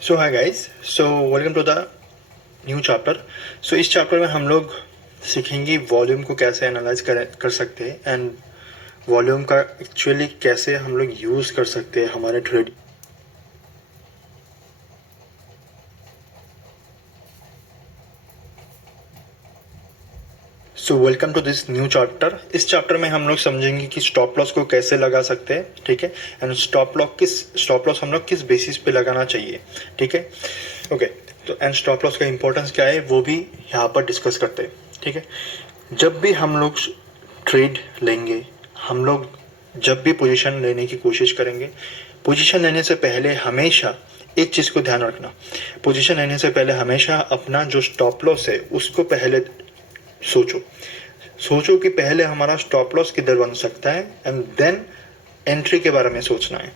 So hi guys, so welcome to the new chapter. So इस chapter में हम लोग सीखेंगे वॉल्यूम को कैसे एनालाइज कर सकते हैं एंड वॉल्यूम का एक्चुअली कैसे हम लोग यूज़ कर सकते हैं हमारे trade. So welcome to this new chapter. इस चैप्टर में हम लोग समझेंगे कि स्टॉप लॉस को कैसे लगा सकते हैं, ठीक है, एंड स्टॉप लॉस हम लोग किस बेसिस पे लगाना चाहिए, ठीक है, ओके। तो एंड स्टॉप लॉस का इंपॉर्टेंस क्या है वो भी यहाँ पर डिस्कस करते हैं, ठीक है। जब भी हम लोग ट्रेड लेंगे, हम लोग जब भी पोजीशन लेने की कोशिश करेंगे, पोजीशन लेने से पहले हमेशा एक चीज़ को ध्यान रखना। पोजीशन लेने से पहले हमेशा अपना जो स्टॉप लॉस है उसको पहले सोचो। सोचो कि पहले हमारा स्टॉप लॉस किधर बन सकता है एंड देन एंट्री के बारे में सोचना है।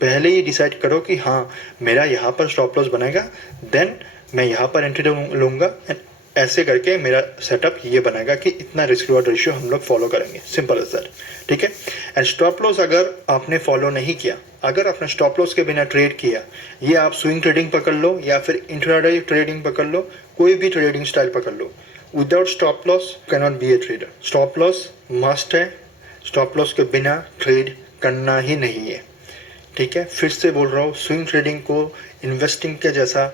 पहले ही डिसाइड करो कि हाँ, मेरा यहाँ पर स्टॉप लॉस बनेगा, देन मैं यहाँ पर एंट्री लूँगा एंड ऐसे करके मेरा सेटअप ये बनेगा कि इतना रिस्क रिवॉर्ड रेशियो हम लोग फॉलो करेंगे। सिंपल एज दैट, ठीक है। एंड स्टॉप लॉस अगर आपने फॉलो नहीं किया, अगर आपने स्टॉप लॉस के बिना ट्रेड किया, ये आप स्विंग ट्रेडिंग पकड़ लो या फिर इंट्राडे ट्रेडिंग पकड़ लो, कोई भी ट्रेडिंग स्टाइल पकड़ लो, without stop loss cannot be a trader. Stop loss must है, स्टॉप लॉस के बिना ट्रेड करना ही नहीं है, ठीक है। फिर से बोल रहा हूँ, स्विंग ट्रेडिंग को इन्वेस्टिंग के जैसा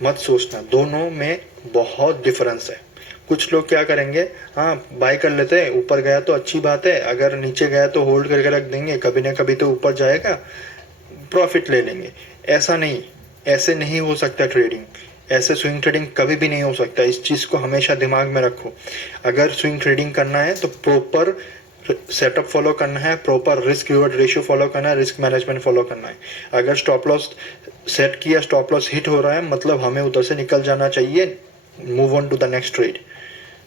मत सोचना, दोनों में बहुत डिफरेंस है। कुछ लोग क्या करेंगे, हाँ बाय कर लेते हैं, ऊपर गया तो अच्छी बात है, अगर नीचे गया तो होल्ड करके रख देंगे, कभी ना कभी तो ऊपर जाएगा, प्रॉफिट ले लेंगे। ऐसा नहीं, ऐसे नहीं हो सकता ट्रेडिंग, ऐसे स्विंग ट्रेडिंग कभी भी नहीं हो सकता। इस चीज़ को हमेशा दिमाग में रखो। अगर स्विंग ट्रेडिंग करना है तो प्रॉपर सेटअप फॉलो करना है, proper risk reward ratio follow करना है, रिस्क मैनेजमेंट फॉलो करना है। अगर स्टॉप लॉस सेट किया, स्टॉप लॉस हिट हो रहा है, मतलब हमें उधर से निकल जाना चाहिए, move on to the next trade.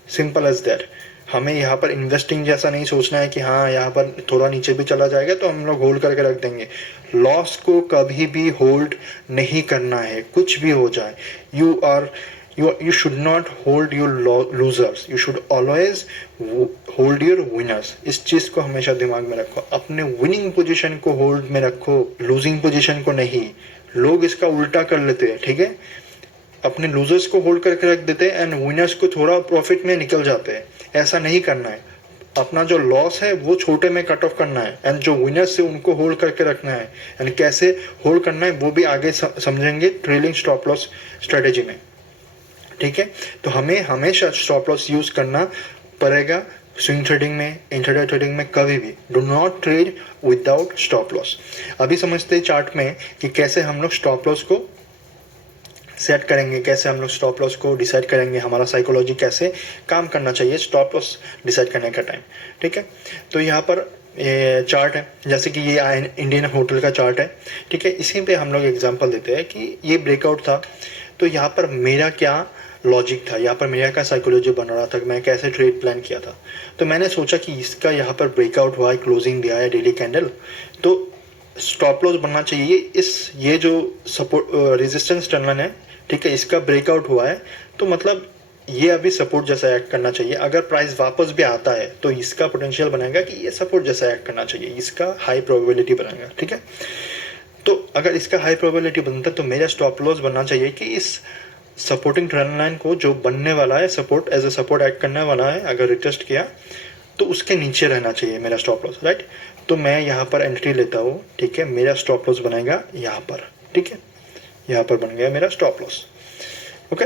Simple as that. हमें यहाँ पर इन्वेस्टिंग जैसा नहीं सोचना है कि हाँ यहाँ पर थोड़ा नीचे भी चला जाएगा तो हम लोग होल्ड करके रख देंगे। लॉस को कभी भी होल्ड नहीं करना है, कुछ भी हो जाए। You should not hold your losers, you should always hold your winners. इस चीज़ को हमेशा दिमाग में रखो, अपने विनिंग पोजीशन को होल्ड में रखो, लूजिंग पोजीशन को नहीं। लोग इसका उल्टा कर लेते हैं, ठीक है, अपने लूजर्स को होल्ड करके रख देते हैं एंड विनर्स को थोड़ा प्रॉफिट में निकल जाते हैं। ऐसा नहीं करना है। अपना जो लॉस है वो छोटे में कट ऑफ करना है एंड जो विनर्स है उनको होल्ड करके रखना है। एंड कैसे होल्ड करना है वो भी आगे समझेंगे ट्रेलिंग स्टॉप लॉस स्ट्रेटेजी में, ठीक है। तो हमें हमेशा स्टॉप लॉस यूज करना पड़ेगा, स्विंग ट्रेडिंग में, इंट्राडे ट्रेडिंग में, कभी भी do not trade without stop loss. अभी समझते हैं चार्ट में कि कैसे हम लोग स्टॉप लॉस को सेट करेंगे, कैसे हम लोग स्टॉप लॉस को डिसाइड करेंगे, हमारा साइकोलॉजी कैसे काम करना चाहिए स्टॉप लॉस डिसाइड करने का टाइम, ठीक है। तो यहाँ पर ये चार्ट है, जैसे कि ये इंडियन होटल का चार्ट है, ठीक है। इसी पे हम लोग एग्जांपल देते हैं कि ये ब्रेकआउट था, तो यहाँ पर मेरा क्या लॉजिक था, यहाँ पर मेरा क्या साइकोलॉजी बन रहा था, मैं कैसे ट्रेड प्लान किया था। तो मैंने सोचा कि इसका यहाँ पर ब्रेकआउट हुआ है, क्लोजिंग दिया है डेली कैंडल, तो स्टॉप लॉस बनना चाहिए। ये जो सपोर्ट रेजिस्टेंस टनल है, ठीक है, इसका ब्रेकआउट हुआ है तो मतलब ये अभी सपोर्ट जैसा एक्ट करना चाहिए। अगर प्राइस वापस भी आता है तो इसका पोटेंशियल बनेगा कि ये सपोर्ट जैसा एक्ट करना चाहिए, इसका हाई प्रोबेबिलिटी बनेगा, ठीक है। तो अगर इसका हाई प्रोबेबिलिटी बनता है तो मेरा स्टॉप लॉस बनना चाहिए कि इस सपोर्टिंग ट्रेंड लाइन को जो बनने वाला है, support as a support act करने वाला है, अगर रिटेस्ट किया तो उसके नीचे रहना चाहिए मेरा स्टॉप लॉस, राइट। तो मैं यहाँ पर एंट्री लेता हूँ, ठीक है, मेरा स्टॉप लॉस बनेगा यहाँ पर, ठीक है, यहाँ पर बन गया मेरा स्टॉप लॉस, ओके।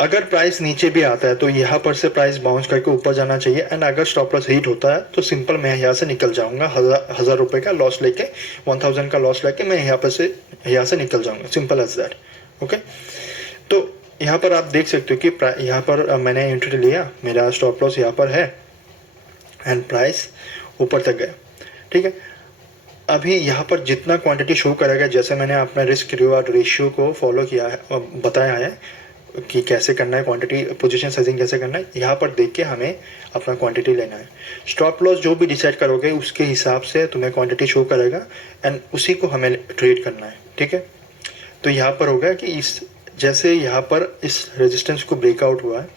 अगर प्राइस नीचे भी आता है तो यहाँ पर से प्राइस बाउंस करके ऊपर जाना चाहिए एंड अगर स्टॉप लॉस हिट होता है तो सिंपल मैं यहाँ से निकल जाऊंगा, 1000 रुपये का लॉस लेके, 1000 का लॉस लेके मैं यहाँ से निकल जाऊंगा, सिंपल एज दैट, ओके। तो यहाँ पर आप देख सकते हो कि यहाँ पर मैंने एंट्री लिया, मेरा स्टॉप लॉस यहाँ पर है एंड प्राइस ऊपर तक गया, ठीक है। अभी यहाँ पर जितना क्वांटिटी शो करेगा, जैसे मैंने अपना रिस्क रिवार्ड रेशियो को फॉलो किया है, बताया है कि कैसे करना है, क्वांटिटी पोजीशन साइजिंग कैसे करना है, यहाँ पर देख के हमें अपना क्वांटिटी लेना है। स्टॉप लॉस जो भी डिसाइड करोगे उसके हिसाब से तुम्हें क्वांटिटी शो करेगा एंड उसी को हमें ट्रेड करना है, ठीक है। तो यहाँ पर होगा कि जैसे यहाँ पर इस रेजिस्टेंस को ब्रेकआउट हुआ है,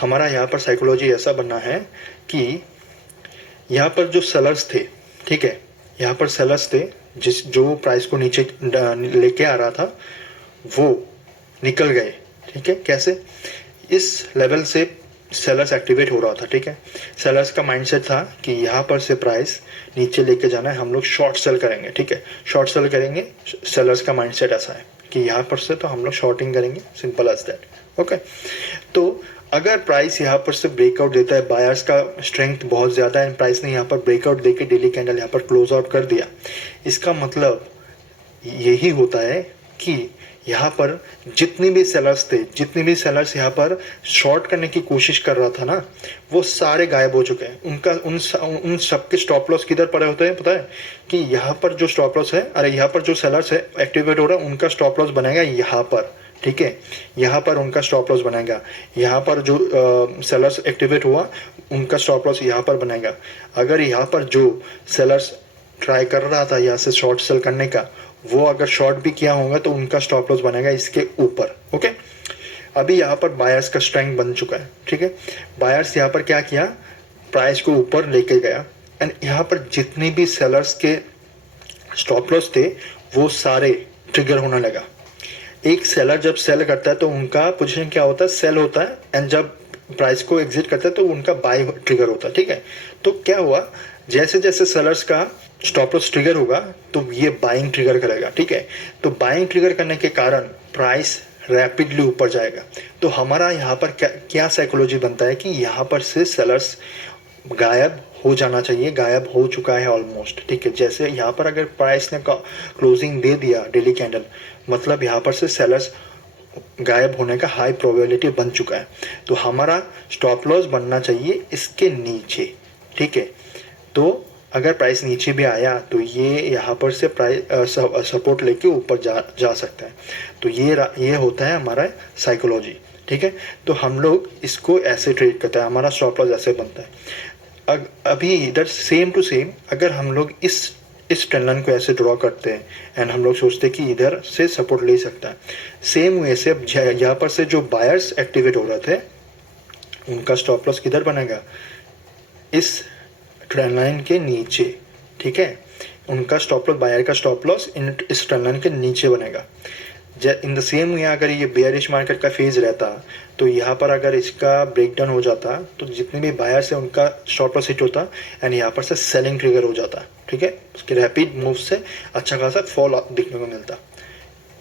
हमारा यहाँ पर साइकोलॉजी ऐसा बनना है कि यहाँ पर जो सेलर्स थे, ठीक है, यहाँ पर सेलर्स थे जो प्राइस को नीचे लेके आ रहा था, वो निकल गए, ठीक है। कैसे? इस लेवल से सेलर्स एक्टिवेट हो रहा था, ठीक है। सेलर्स का माइंडसेट था कि यहाँ पर से प्राइस नीचे लेके जाना है, हम लोग शॉर्ट सेल करेंगे, ठीक है। शॉर्ट सेल करेंगे, सेलर्स का माइंडसेट ऐसा है कि यहाँ पर से तो हम लोग शॉर्टिंग करेंगे, सिंपल एज दैट, ओके। तो अगर प्राइस यहाँ पर से ब्रेकआउट देता है, बायर्स का स्ट्रेंथ बहुत ज़्यादा है, प्राइस ने यहाँ पर ब्रेकआउट देके डेली कैंडल यहाँ पर क्लोज आउट कर दिया, इसका मतलब यही होता है कि यहाँ पर जितने भी सेलर्स यहाँ पर शॉर्ट करने की कोशिश कर रहा था ना, वो सारे गायब हो चुके हैं। उनका उन सबके स्टॉप लॉस किधर पड़े होते हैं पता है? कि यहाँ पर जो स्टॉप लॉस है, अरे यहाँ पर जो सेलर्स है एक्टिवेट हो रहा है, उनका स्टॉप लॉस बनाएगा यहाँ पर, ठीक है। यहाँ पर उनका स्टॉप लॉस बनाएगा, यहाँ पर जो सेलर्स एक्टिवेट हुआ उनका स्टॉप लॉस यहाँ पर बनाएगा। अगर यहाँ पर जो सेलर्स ट्राई कर रहा था यहाँ से शॉर्ट सेल करने का, वो अगर शॉर्ट भी किया होगा तो उनका स्टॉप लॉस बनेगा इसके ऊपर, ओके। अभी यहाँ पर बायर्स का स्ट्रेंथ बन चुका है, ठीक है। बायर्स यहाँ पर क्या किया, प्राइस को ऊपर लेके गया, एंड यहाँ पर जितने भी सेलर्स के स्टॉप लॉस थे वो सारे ट्रिगर होने लगा। एक सेलर जब सेल करता है तो उनका पोजीशन क्या होता है, सेल होता है, एंड जब प्राइस को एग्जिट करता है तो उनका बाय ट्रिगर होता है, ठीक है। तो क्या हुआ, जैसे जैसे सेलर्स का स्टॉप लॉस ट्रिगर होगा तो ये बाइंग ट्रिगर करेगा, ठीक है। तो बाइंग ट्रिगर करने के कारण प्राइस रैपिडली ऊपर जाएगा। तो हमारा यहाँ पर क्या साइकोलॉजी बनता है कि यहाँ पर से सेलर्स गायब हो जाना चाहिए, गायब हो चुका है ऑलमोस्ट, ठीक है। जैसे यहाँ पर अगर प्राइस ने क्लोजिंग दे दिया डेली कैंडल, मतलब यहाँ पर से सेलर्स गायब होने का हाई प्रोबेबिलिटी बन चुका है। तो हमारा स्टॉप लॉस बनना चाहिए इसके नीचे, ठीक है। तो अगर प्राइस नीचे भी आया तो ये यहाँ पर से प्राइस सपोर्ट लेके ऊपर जा सकता है। तो ये होता है हमारा साइकोलॉजी, ठीक है। तो हम लोग इसको ऐसे ट्रेड करते हैं, हमारा स्टॉप लॉस ऐसे बनता है। अभी इधर सेम टू सेम अगर हम लोग इस ट्रेंड लाइन को ऐसे ड्रॉ करते हैं एंड हम लोग सोचते हैं कि इधर से सपोर्ट ले सकता है, सेम वे से अब यहाँ पर से जो बायर्स एक्टिवेट हो रहे थे उनका स्टॉप लॉस किधर बनेगा, इस ट्रेंड लाइन के नीचे, ठीक है। उनका स्टॉप लॉस, बायर का स्टॉप लॉस इस ट्रेंड लाइन के नीचे बनेगा। इन द सेम वे अगर ये बेयरिश मार्केट का फेज रहता तो यहाँ पर अगर इसका ब्रेकडाउन हो जाता तो जितने भी बायर्स है उनका स्टॉप लॉस हिट होता एंड यहाँ पर से सेलिंग ट्रिगर हो जाता, ठीक है। उसके रैपिड मूव से अच्छा खासा फॉल दिखने को मिलता।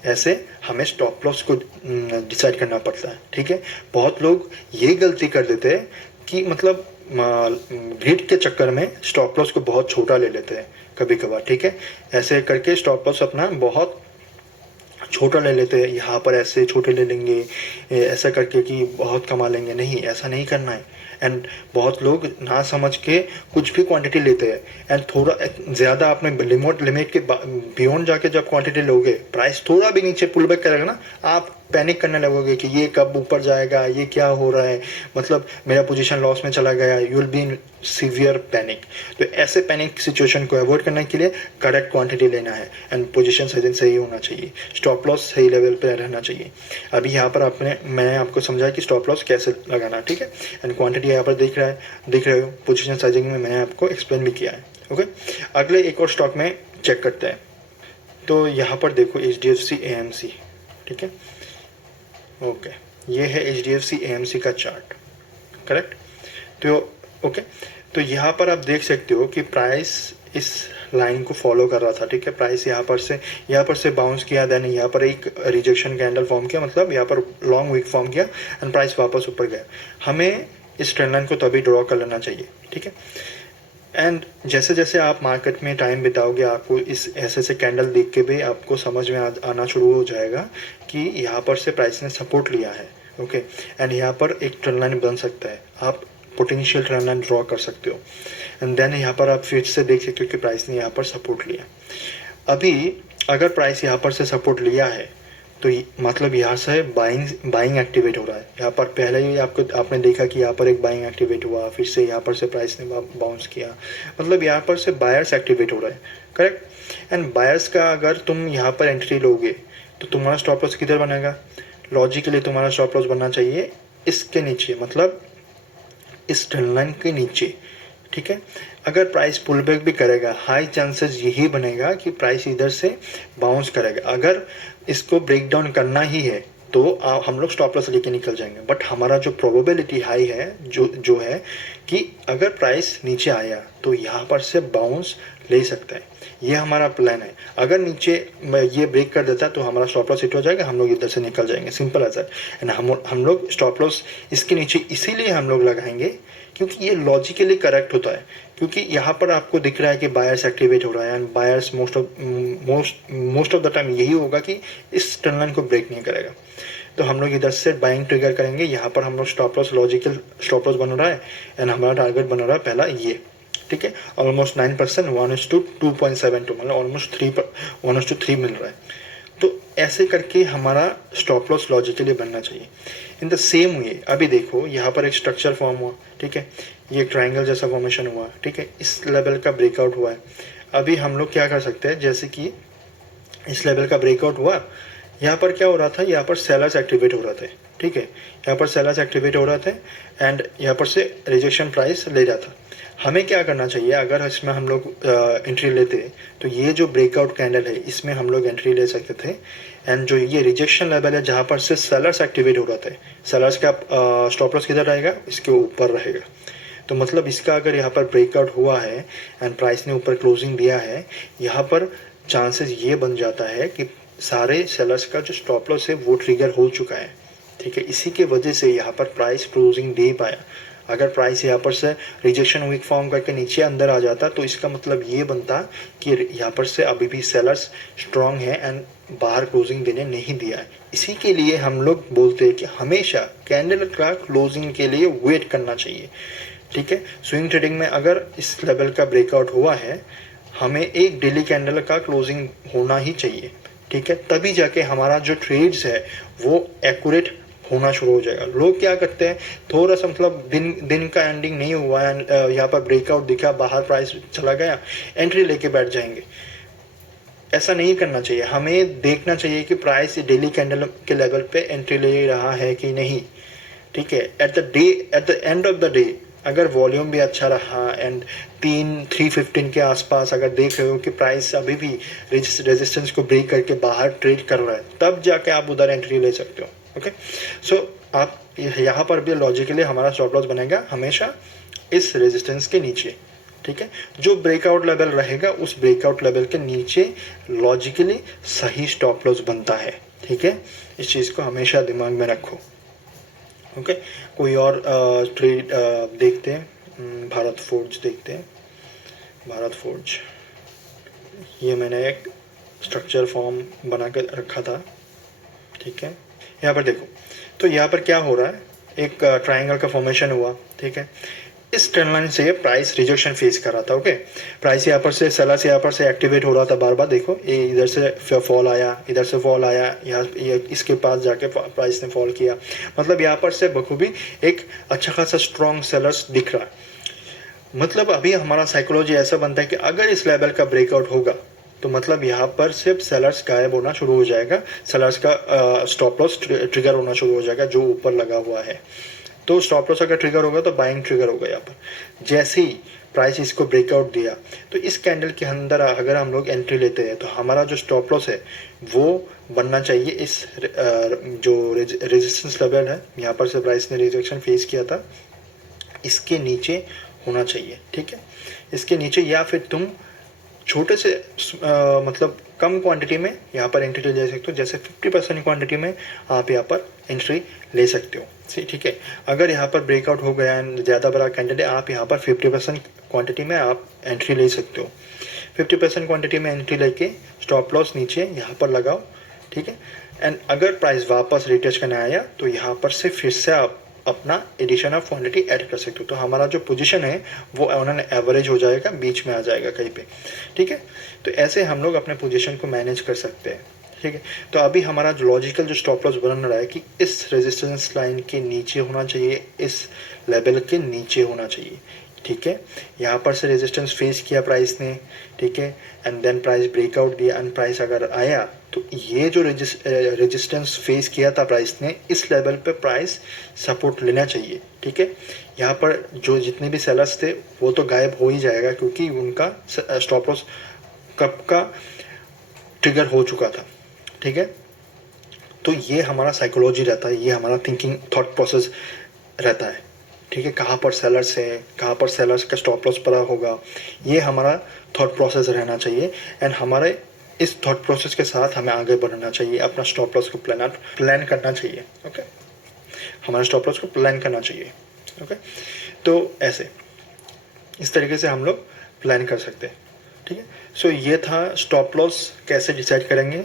ऐसे हमें स्टॉप लॉस को डिसाइड करना पड़ता है, ठीक है। बहुत लोग ये गलती कर देते हैं कि मतलब ग्रिड के चक्कर में स्टॉप लॉस को बहुत छोटा ले लेते हैं कभी कभार, ठीक है। ऐसे करके स्टॉप लॉस अपना बहुत छोटा ले लेते हैं, यहाँ पर ऐसे छोटे ले लेंगे ऐसा करके कि बहुत कमा लेंगे। नहीं, ऐसा नहीं करना है। एंड बहुत लोग ना समझ के कुछ भी क्वांटिटी लेते हैं एंड थोड़ा ज़्यादा अपने लिमिट के बियॉन्ड जाके जब क्वांटिटी लोगे, प्राइस थोड़ा भी नीचे पुल बैक करेगा ना, आप पैनिक करने लगोगे कि ये कब ऊपर जाएगा, ये क्या हो रहा है, मतलब मेरा पोजीशन लॉस में चला गया, you will be in severe panic. तो ऐसे पैनिक सिचुएशन को अवॉइड करने के लिए करेक्ट क्वांटिटी लेना है एंड पोजीशन साइजिंग सही होना चाहिए, स्टॉप लॉस सही लेवल पे रहना चाहिए। अभी यहाँ पर मैंने आपको समझाया कि स्टॉप लॉस कैसे लगाना, ठीक है। एंड क्वांटिटी यहाँ पर देख रहे हो, पोजीशन साइजिंग में मैंने आपको एक्सप्लेन भी किया है, ओके। अगले एक और स्टॉक में चेक करते हैं। तो यहाँ पर देखो HDFC AMC, ठीक है, ओके। ये है HDFC AMC का चार्ट, करेक्ट। तो ओके, तो यहाँ पर आप देख सकते हो कि प्राइस इस लाइन को फॉलो कर रहा था, ठीक है। प्राइस यहाँ पर से बाउंस किया, देन यहाँ पर एक रिजेक्शन कैंडल फॉर्म किया, मतलब यहाँ पर लॉन्ग वीक फॉर्म किया एंड प्राइस वापस ऊपर गया। हमें इस ट्रेंड लाइन को तभी ड्रॉ कर लेना चाहिए, ठीक है। एंड जैसे जैसे आप मार्केट में टाइम बिताओगे, आपको इस ऐसे कैंडल देख के भी आपको समझ में आना शुरू हो जाएगा कि यहाँ पर से प्राइस ने सपोर्ट लिया है, ओके। एंड यहाँ पर एक ट्रेंड लाइन बन सकता है, आप पोटेंशियल ट्रेंड लाइन ड्रॉ कर सकते हो। एंड देन यहाँ पर आप फिर से देख सकते हो कि प्राइस ने यहाँ पर सपोर्ट लिया। अभी अगर प्राइस यहाँ पर से सपोर्ट लिया है तो मतलब यहाँ से बाइंग एक्टिवेट हो रहा है। यहाँ पर पहले ही आपने देखा कि यहाँ पर एक बाइंग एक्टिवेट हुआ, फिर से यहाँ पर से प्राइस ने बाउंस किया, मतलब यहाँ पर से बायर्स एक्टिवेट हो रहा है, करेक्ट। एंड बायर्स का अगर तुम यहाँ पर एंट्री लोगे तो तुम्हारा स्टॉप लॉस किधर बनेगा, लॉजिकली तुम्हारा स्टॉप लॉस बनना चाहिए इसके नीचे, मतलब इस ट्रेंड लाइन के नीचे, ठीक है। अगर प्राइस पुल बैक भी करेगा, हाई चांसेस यही बनेगा कि प्राइस इधर से बाउंस करेगा। अगर इसको ब्रेक डाउन करना ही है तो हम लोग स्टॉप लॉस लेके निकल जाएंगे। बट हमारा जो प्रोबेबिलिटी हाई है जो है कि अगर प्राइस नीचे आया तो यहाँ पर से बाउंस ले सकता है, ये हमारा प्लान है। अगर नीचे ये ब्रेक कर देता है तो हमारा स्टॉप लॉस हिट हो जाएगा, हम लोग इधर से निकल जाएंगे, सिंपल एज दैट। एंड हम लोग स्टॉप लॉस इसके नीचे इसीलिए हम लोग लगाएंगे क्योंकि ये लॉजिकली करेक्ट होता है। क्योंकि यहाँ पर आपको दिख रहा है कि बायर्स एक्टिवेट हो रहा है and buyers most of the time यही होगा कि इस ट्रेंड लाइन को ब्रेक नहीं करेगा। तो हम लोग इधर से बाइंग ट्रिगर करेंगे। यहाँ पर हम लोग stop loss, logical stop loss बन रहा है एंड हमारा टारगेट बन रहा है पहला ये, ठीक है। ऑलमोस्ट 9%, 1:2.72, मतलब ऑलमोस्ट 1:3 मिल रहा है। तो ऐसे करके हमारा स्टॉप लॉस लॉजिकली बनना चाहिए। इन द सेम वे अभी देखो यहाँ पर एक स्ट्रक्चर फॉर्म हुआ, ठीक है, ये एक ट्राइंगल जैसा फॉर्मेशन हुआ, ठीक है, इस लेवल का ब्रेकआउट हुआ है। अभी हम लोग क्या कर सकते हैं, जैसे कि इस लेवल का ब्रेकआउट हुआ, यहाँ पर क्या हो रहा था, यहाँ पर सेलर्स एक्टिवेट हो रहे थे, ठीक है, यहाँ पर सेलर्स एक्टिवेट हो रहे थे एंड यहाँ पर से रिजेक्शन प्राइस ले रहा था। हमें क्या करना चाहिए, अगर इसमें हम लोग एंट्री लेते तो ये जो ब्रेकआउट कैंडल है इसमें हम लोग एंट्री ले सकते थे। एंड जो ये रिजेक्शन लेवल है जहाँ पर से सेलर्स एक्टिवेट हो रहे थे, सेलर्स का स्टॉप लॉस किधर रहेगा, इसके ऊपर रहेगा। तो मतलब इसका अगर यहाँ पर ब्रेकआउट हुआ है एंड प्राइस ने ऊपर क्लोजिंग दिया है, यहाँ पर चांसेस ये बन जाता है कि सारे सेलर्स का जो स्टॉप लॉस है वो ट्रिगर हो चुका है, ठीक है। इसी के वजह से यहाँ पर प्राइस क्लोजिंग दे पाया। अगर प्राइस यहाँ पर से रिजेक्शन वीक फॉर्म करके नीचे अंदर आ जाता तो इसका मतलब ये बनता कि यहाँ पर से अभी भी सेलर्स स्ट्रांग है एंड बाहर क्लोजिंग देने नहीं दिया है। इसी के लिए हम लोग बोलते हैं कि हमेशा कैंडल का क्लोजिंग के लिए वेट करना चाहिए, ठीक है। स्विंग ट्रेडिंग में अगर इस लेवल का ब्रेकआउट हुआ है, हमें एक डेली कैंडल का क्लोजिंग होना ही चाहिए, ठीक है, तभी जाके हमारा जो ट्रेड्स है वो एक्यूरेट होना शुरू हो जाएगा। लोग क्या करते हैं, थोड़ा सा मतलब दिन का एंडिंग नहीं हुआ है, यहाँ पर ब्रेकआउट दिखा, बाहर प्राइस चला गया, एंट्री लेके बैठ जाएंगे। ऐसा नहीं करना चाहिए। हमें देखना चाहिए कि प्राइस डेली कैंडल के लेवल पे एंट्री ले रहा है कि नहीं, ठीक है। At the end of the day अगर वॉल्यूम भी अच्छा रहा एंड 315 के आसपास अगर देख रहे हो कि प्राइस अभी भी रेजिस्टेंस को ब्रेक करके बाहर ट्रेड कर रहा है, तब जाके आप उधर एंट्री ले सकते हो, ओके। सो आप यहाँ पर भी लॉजिकली हमारा स्टॉप लॉस बनेगा हमेशा इस रेजिस्टेंस के नीचे, ठीक है। जो ब्रेकआउट लेवल रहेगा उस ब्रेकआउट लेवल के नीचे लॉजिकली सही स्टॉप लॉस बनता है, ठीक है। इस चीज़ को हमेशा दिमाग में रखो, ओके। कोई और ट्रेड देखते हैं, भारत फोर्ज देखते हैं। भारत फोर्ज, ये मैंने एक स्ट्रक्चर फॉर्म बना के रखा था, ठीक है। यहाँ पर देखो, तो यहाँ पर क्या हो रहा है, एक ट्रायंगल का फॉर्मेशन हुआ, ठीक है। इस ट्रेंड लाइन से प्राइस रिजेक्शन फेस कर रहा था, ओके। प्राइस यहाँ पर से सेलर्स यहाँ पर से एक्टिवेट हो रहा था बार बार। देखो ये इधर से फॉल आया, इधर से फॉल आया, यहाँ इसके पास जाके प्राइस ने फॉल किया। मतलब यहाँ पर से बखूबी एक अच्छा खासा स्ट्रॉन्ग सेलर्स दिख रहा है। मतलब अभी हमारा साइकोलॉजी ऐसा बनता है कि अगर इस लेवल का ब्रेकआउट होगा तो मतलब यहाँ पर सिर्फ सेलर्स गायब होना शुरू हो जाएगा, सेलर्स का स्टॉप लॉस ट्रिगर होना शुरू हो जाएगा जो ऊपर लगा हुआ है। तो स्टॉप लॉस अगर ट्रिगर होगा तो बाइंग ट्रिगर होगा। यहाँ पर जैसे ही प्राइस इसको ब्रेकआउट दिया तो इस कैंडल के अंदर अगर हम लोग एंट्री लेते हैं तो हमारा जो स्टॉप लॉस है वो बनना चाहिए इस जो रेजिस्टेंस लेवल है, यहाँ पर से प्राइस ने रिजेक्शन फेस किया था, इसके नीचे होना चाहिए, ठीक है। इसके नीचे, या फिर तुम छोटे से मतलब कम क्वांटिटी में यहाँ पर एंट्री ले सकते हो। जैसे 50% क्वांटिटी में आप यहाँ पर एंट्री ले सकते हो, ठीक है। अगर यहाँ पर ब्रेकआउट हो गया एंड ज़्यादा बड़ा कैंडिडेट, आप यहाँ पर 50% क्वांटिटी में आप एंट्री ले सकते हो। 50% क्वांटिटी में एंट्री लेके स्टॉप लॉस नीचे यहाँ पर लगाओ, ठीक है। एंड अगर प्राइस वापस रिटेस्ट करने आया तो यहाँ पर से फिर से आप अपना एडिशन ऑफ क्वांटिटी ऐड कर सकते हो। तो हमारा जो पोजीशन है वो ऑन एन एवरेज हो जाएगा, बीच में आ जाएगा कहीं पे, ठीक है। तो ऐसे हम लोग अपने पोजीशन को मैनेज कर सकते हैं, ठीक है। तो अभी हमारा जो लॉजिकल जो स्टॉप लॉस बन रहा है कि इस रेजिस्टेंस लाइन के नीचे होना चाहिए, इस लेवल के नीचे होना चाहिए, ठीक है। यहाँ पर से रेजिस्टेंस फेस किया प्राइस ने, ठीक है, एंड देन प्राइस ब्रेकआउट दिया एंड प्राइस अगर आया तो ये जो रेजिस्टेंस फेस किया था प्राइस ने, इस लेवल पे प्राइस सपोर्ट लेना चाहिए, ठीक है। यहाँ पर जो जितने भी सेलर्स थे वो तो गायब हो ही जाएगा, क्योंकि उनका स्टॉप लॉस कब का ट्रिगर हो चुका था, ठीक है। तो ये हमारा साइकोलॉजी रहता है, ये हमारा थिंकिंग थॉट प्रोसेस रहता है, ठीक है। कहाँ पर सेलर्स है, कहाँ पर सेलर्स का स्टॉप लॉस पड़ा होगा, ये हमारा थॉट प्रोसेस रहना चाहिए। एंड हमारे इस थॉट प्रोसेस के साथ हमें आगे बढ़ना चाहिए, अपना स्टॉप लॉस को प्लान करना चाहिए, ओके। हमारा स्टॉप लॉस को प्लान करना चाहिए, ओके। तो ऐसे इस तरीके से हम लोग प्लान कर सकते हैं, ठीक है। सो ये था स्टॉप लॉस कैसे डिसाइड करेंगे,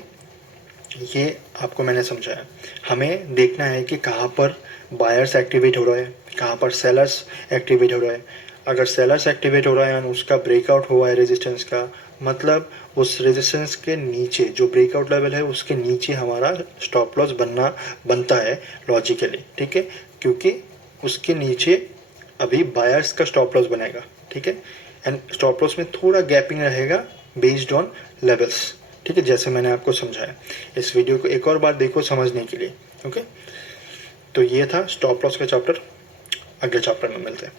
ये आपको मैंने समझाया। हमें देखना है कि कहाँ पर बायर्स एक्टिवेट हो रहा है, कहाँ पर सेलर्स एक्टिवेट हो रहा है। अगर सेलर्स एक्टिवेट हो रहा है और उसका ब्रेकआउट हुआ है रेजिस्टेंस का, मतलब उस रेजिस्टेंस के नीचे जो ब्रेकआउट लेवल है उसके नीचे हमारा स्टॉप लॉस बनता है लॉजिकली, ठीक है। क्योंकि उसके नीचे अभी बायर्स का स्टॉप लॉस बनेगा, ठीक है। एंड स्टॉप लॉस में थोड़ा गैपिंग रहेगा बेस्ड ऑन लेवल्स, ठीक है, जैसे मैंने आपको समझाया। इस वीडियो को एक और बार देखो समझने के लिए, ओके। तो ये था स्टॉप लॉस का चैप्टर, अगले चैप्टर में मिलते हैं।